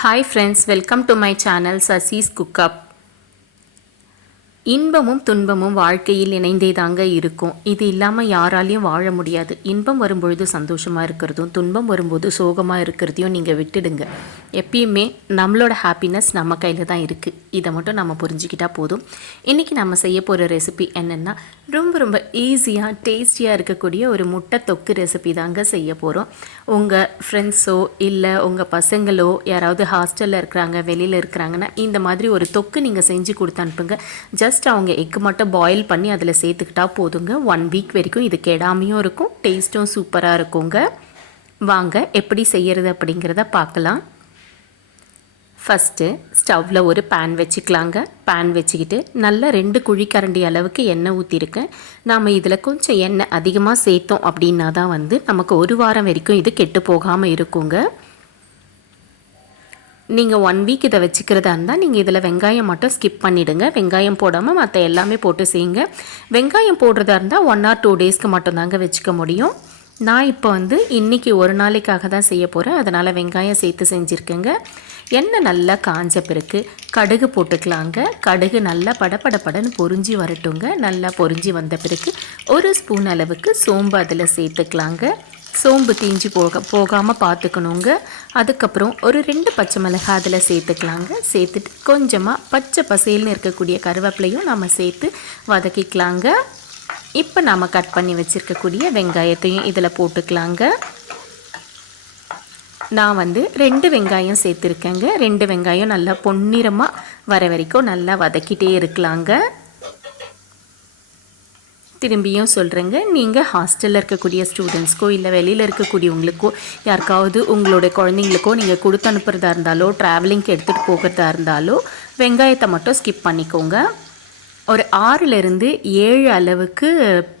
Hi friends, welcome to my channel Sasi's Cook Up. இன்பமும் துன்பமும் வாழ்க்கையில் இணைந்தே தாங்க இருக்கும். இது இல்லாமல் யாராலையும் வாழ முடியாது. இன்பம் வரும்பொழுது சந்தோஷமாக இருக்கிறதும், துன்பம் வரும்போது சோகமாக இருக்கிறதையும் நீங்கள் விட்டுடுங்க. எப்பயுமே நம்மளோட ஹாப்பினஸ் நம்ம கையில் தான் இருக்குது. இதை மட்டும் நம்ம புரிஞ்சுக்கிட்டால் போதும். இன்றைக்கி நம்ம செய்ய போகிற ரெசிபி என்னென்னா, ரொம்ப ஈஸியாக டேஸ்டியாக இருக்கக்கூடிய ஒரு முட்டை தொக்கு ரெசிபி தாங்க செய்ய போகிறோம். உங்கள் ஃப்ரெண்ட்ஸோ இல்லை உங்கள் பசங்களோ யாராவது ஹாஸ்டலில் இருக்கிறாங்க, வெளியில் இருக்கிறாங்கன்னா இந்த மாதிரி ஒரு தொக்கு நீங்கள் செஞ்சு கொடுத்து அனுப்புங்க. ஜஸ்ட் அவங்க எக்கு மட்டும் பாயில் பண்ணி அதில் சேர்த்துக்கிட்டா போதுங்க. 1 வீக் வரைக்கும் இது கெடாமையும் இருக்கும், டேஸ்ட்டும் சூப்பராக இருக்குங்க. வாங்க எப்படி செய்கிறது அப்படிங்கிறத பார்க்கலாம். ஃபஸ்ட்டு ஸ்டவ்வில் ஒரு பேன் வச்சுக்கலாங்க. பேன் வச்சுக்கிட்டு நல்லா 2 குழிக்கரண்டி அளவுக்கு எண்ணெய் ஊற்றிருக்கேன். நாம் இதில் கொஞ்சம் எண்ணெய் அதிகமாக சேர்த்தோம் அப்படின்னா தான் நமக்கு 1 வாரம் வரைக்கும் இது கெட்டு போகாமல் இருக்குங்க. நீங்கள் 1 வீக் இதை வச்சுக்கிறதா இருந்தால் நீங்கள் இதில் வெங்காயம் மட்டும் ஸ்கிப் பண்ணிவிடுங்க. வெங்காயம் போடாமல் மற்ற எல்லாமே போட்டு செய்யுங்க. வெங்காயம் போடுறதா இருந்தால் 1 or 2 டேஸ்க்கு மட்டும்தாங்க வச்சுக்க முடியும். நான் இப்போ இன்றைக்கி ஒரு நாளைக்காக தான் செய்ய போகிறேன், அதனால் வெங்காயம் சேர்த்து செஞ்சுருக்கேங்க. எண்ணெய் நல்லா காஞ்ச பிறகு கடுகு போட்டுக்கலாங்க. கடுகு நல்லா படன்னு பொரிஞ்சு வரட்டுங்க. நல்லா பொரிஞ்சு வந்த பிறகு 1 ஸ்பூன் அளவுக்கு சோம்பு அதில் சேர்த்துக்கலாங்க. சோம்பு தீஞ்சு போகாமல் பார்த்துக்கணுங்க. அதுக்கப்புறம் ஒரு 2 பச்சை மிளகாய் அதில் சேர்த்துக்கலாங்க. சேர்த்துட்டு கொஞ்சமாக பச்சை பசேல்னு இருக்கக்கூடிய கருவேப்பிலையும் நம்ம சேர்த்து வதக்கிக்கலாங்க. இப்போ நாம் கட் பண்ணி வச்சுருக்கக்கூடிய வெங்காயத்தையும் இதில் போட்டுக்கலாங்க. நான் 2 வெங்காயம் சேர்த்துருக்கேங்க. 2 வெங்காயம் நல்லா பொன்னிறமாக வர வரைக்கும் நல்லா வதக்கிட்டே இருக்கலாங்க. திரும்பியும் சொல்கிறேங்க, நீங்கள் ஹாஸ்டலில் இருக்கக்கூடிய ஸ்டூடெண்ட்ஸ்க்கோ இல்லை வெளியில் இருக்கக்கூடியவங்களுக்கோ யாருக்காவது உங்களோட குழந்தைங்களுக்கோ நீங்கள் கொடுத்து அனுப்புகிறதா இருந்தாலோ ட்ராவலிங்க்கு எடுத்துகிட்டு போகிறதா இருந்தாலோ வெங்காயத்தை மட்டும் ஸ்கிப் பண்ணிக்கோங்க. ஒரு 6லேருந்து 7 அளவுக்கு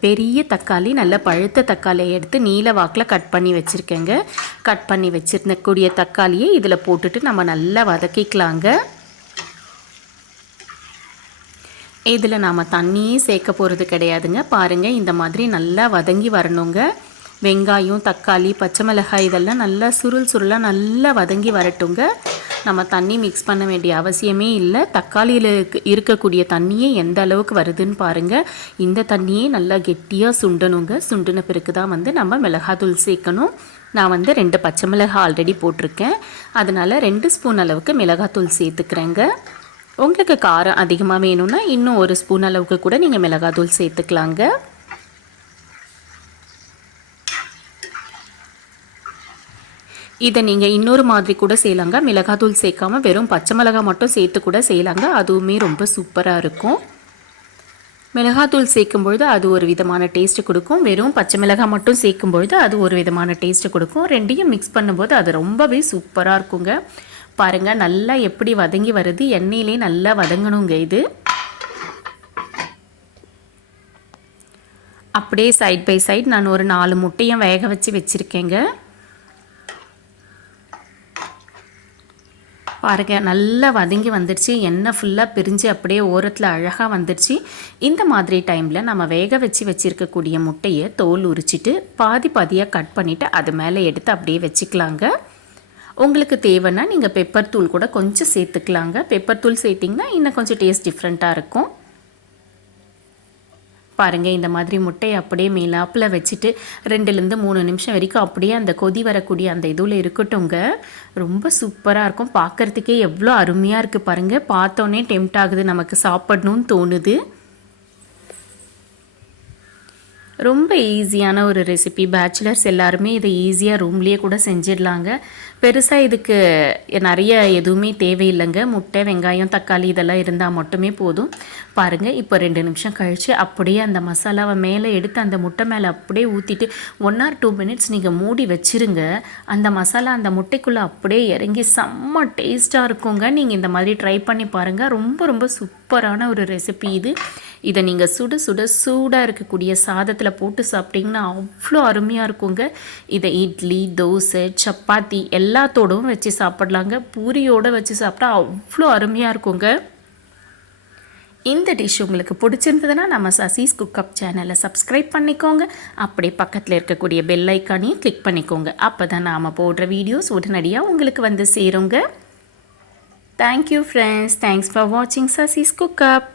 பெரிய தக்காளி, நல்ல பழுத்த தக்காளியை எடுத்து நீல வாக்கில் கட் பண்ணி வச்சுருக்கேங்க. கட் பண்ணி வச்சுருந்தக்கூடிய தக்காளியை இதில் போட்டுட்டு நம்ம நல்லா வதக்கிக்கலாங்க. இதில் நாம் தண்ணியே சேர்க்க போகிறது கிடையாதுங்க. பாருங்கள், இந்த மாதிரி நல்லா வதங்கி வரணுங்க. வெங்காயம், தக்காளி, பச்சை மிளகாய் இதெல்லாம் நல்லா சுருளாக நல்லா வதங்கி வரட்டுங்க. நம்ம தண்ணி மிக்ஸ் பண்ண வேண்டிய அவசியமே இல்லை. தக்காளியில் இருக்கக்கூடிய தண்ணியே எந்த அளவுக்கு வருதுன்னு பாருங்கள். இந்த தண்ணியே நல்லா கெட்டியாக சுண்டணுங்க. சுண்டின பிறகு தான் நம்ம மிளகாத்தூள் சேர்க்கணும். நான் 2 பச்சை மிளகாய் ஆல்ரெடி போட்டிருக்கேன், அதனால் 2 ஸ்பூன் அளவுக்கு மிளகாத்தூள் சேர்த்துக்கிறேங்க. உங்களுக்கு காரம் அதிகமாக வேணும்னா இன்னும் 1 ஸ்பூன் அளவுக்கு கூட நீங்கள் மிளகாத்தூள் சேர்த்துக்கலாங்க. இதை நீங்கள் இன்னொரு மாதிரி கூட செய்யலாங்க. மிளகாத்தூள் சேர்க்காமல் வெறும் பச்சை மிளகாய் மட்டும் சேர்த்து கூட செய்யலாங்க. அதுவுமே ரொம்ப சூப்பராக இருக்கும். மிளகாத்தூள் சேர்க்கும்பொழுது அது ஒரு விதமான டேஸ்ட்டு கொடுக்கும். வெறும் பச்சை மிளகாய் மட்டும் சேர்க்கும்பொழுது அது ஒரு விதமான டேஸ்ட்டு கொடுக்கும். ரெண்டையும் மிக்ஸ் பண்ணும்போது அது ரொம்பவே சூப்பராக இருக்குங்க. பாருங்கள், நல்லா எப்படி வதங்கி வருது. எண்ணெயிலே நல்லா வதங்கணுங்க. இது அப்படியே சைட் பை சைட் நான் ஒரு 4 முட்டையும் வேக வச்சுருக்கேங்க. பாருங்கள், நல்லா வதங்கி வந்துடுச்சு. எண்ணெய் ஃபுல்லாக பிரிஞ்சு அப்படியே ஓரத்தில் அழகாக வந்துடுச்சு. இந்த மாதிரி டைமில் நம்ம வேக வச்சுருக்கக்கூடிய முட்டையை தோல் உரிச்சிட்டு பாதியாக கட் பண்ணிவிட்டு அது மேலே எடுத்து அப்படியே வச்சுக்கலாங்க. உங்களுக்கு தேவைன்னா நீங்கள் பெப்பர் தூள் கூட கொஞ்சம் சேர்த்துக்கலாங்க. பெப்பர் தூள் சேர்த்திங்கன்னா இன்னும் கொஞ்சம் டேஸ்ட் டிஃப்ரெண்ட்டாக இருக்கும். பாருங்கள், இந்த மாதிரி முட்டையை அப்படியே மேலாப்பில் வச்சுட்டு 2லேருந்து 3 நிமிஷம் வரைக்கும் அப்படியே அந்த கொதி வரக்கூடிய அந்த இதில் இருக்கட்டும்ங்க. ரொம்ப சூப்பராக இருக்கும். பார்க்குறதுக்கே எவ்வளோ அருமையாக இருக்குது பாருங்கள். பார்த்தோன்னே டெம்ட் ஆகுது, நமக்கு சாப்பிடணும்னு தோணுது. ரொம்ப ஈஸியான ஒரு ரெசிபி. பேச்சுலர்ஸ் எல்லாருமே இதை ஈஸியாக ரூம்லேயே கூட செஞ்சிடலாங்க. பெருசாக இதுக்கு நிறைய எதுவுமே தேவையில்லைங்க. முட்டை, வெங்காயம், தக்காளி இதெல்லாம் இருந்தால் மட்டுமே போதும். பாருங்கள், இப்போ 2 நிமிஷம் கழித்து அப்படியே அந்த மசாலாவை மேலே எடுத்து அந்த முட்டை மேலே அப்படியே ஊற்றிட்டு 1 or 2 மினிட்ஸ் நீங்கள் மூடி வச்சுருங்க. அந்த மசாலா அந்த முட்டைக்குள்ளே அப்படியே இறங்கி செம்ம டேஸ்ட்டாக இருக்குங்க. நீங்கள் இந்த மாதிரி ட்ரை பண்ணி பாருங்கள். ரொம்ப சூப்பரான ஒரு ரெசிபி இது. இதை நீங்கள் சூடாக இருக்கக்கூடிய சாதத்தில் போட்டு சாப்பிட்டிங்கன்னா அவ்வளோ அருமையாக இருக்குங்க. இதை இட்லி, தோசை, சப்பாத்தி எல்லாத்தோடவும் வச்சு சாப்பிட்லாங்க. பூரியோடு வச்சு சாப்பிட்டா அவ்வளோ அருமையாக இருக்குங்க. இந்த டிஷ் உங்களுக்கு பிடிச்சிருந்ததுன்னா நம்ம சசிஸ் குக்கப் சேனலை சப்ஸ்கிரைப் பண்ணிக்கோங்க. அப்படியே பக்கத்தில் இருக்கக்கூடிய பெல் ஐக்கானையும் கிளிக் பண்ணிக்கோங்க. அப்போ தான் நாம் போடுற வீடியோஸ் உடனடியாக உங்களுக்கு சேருங்க. தேங்க்யூ ஃப்ரெண்ட்ஸ், தேங்க்ஸ் ஃபார் வாட்சிங் சசிஸ் குக் அப்.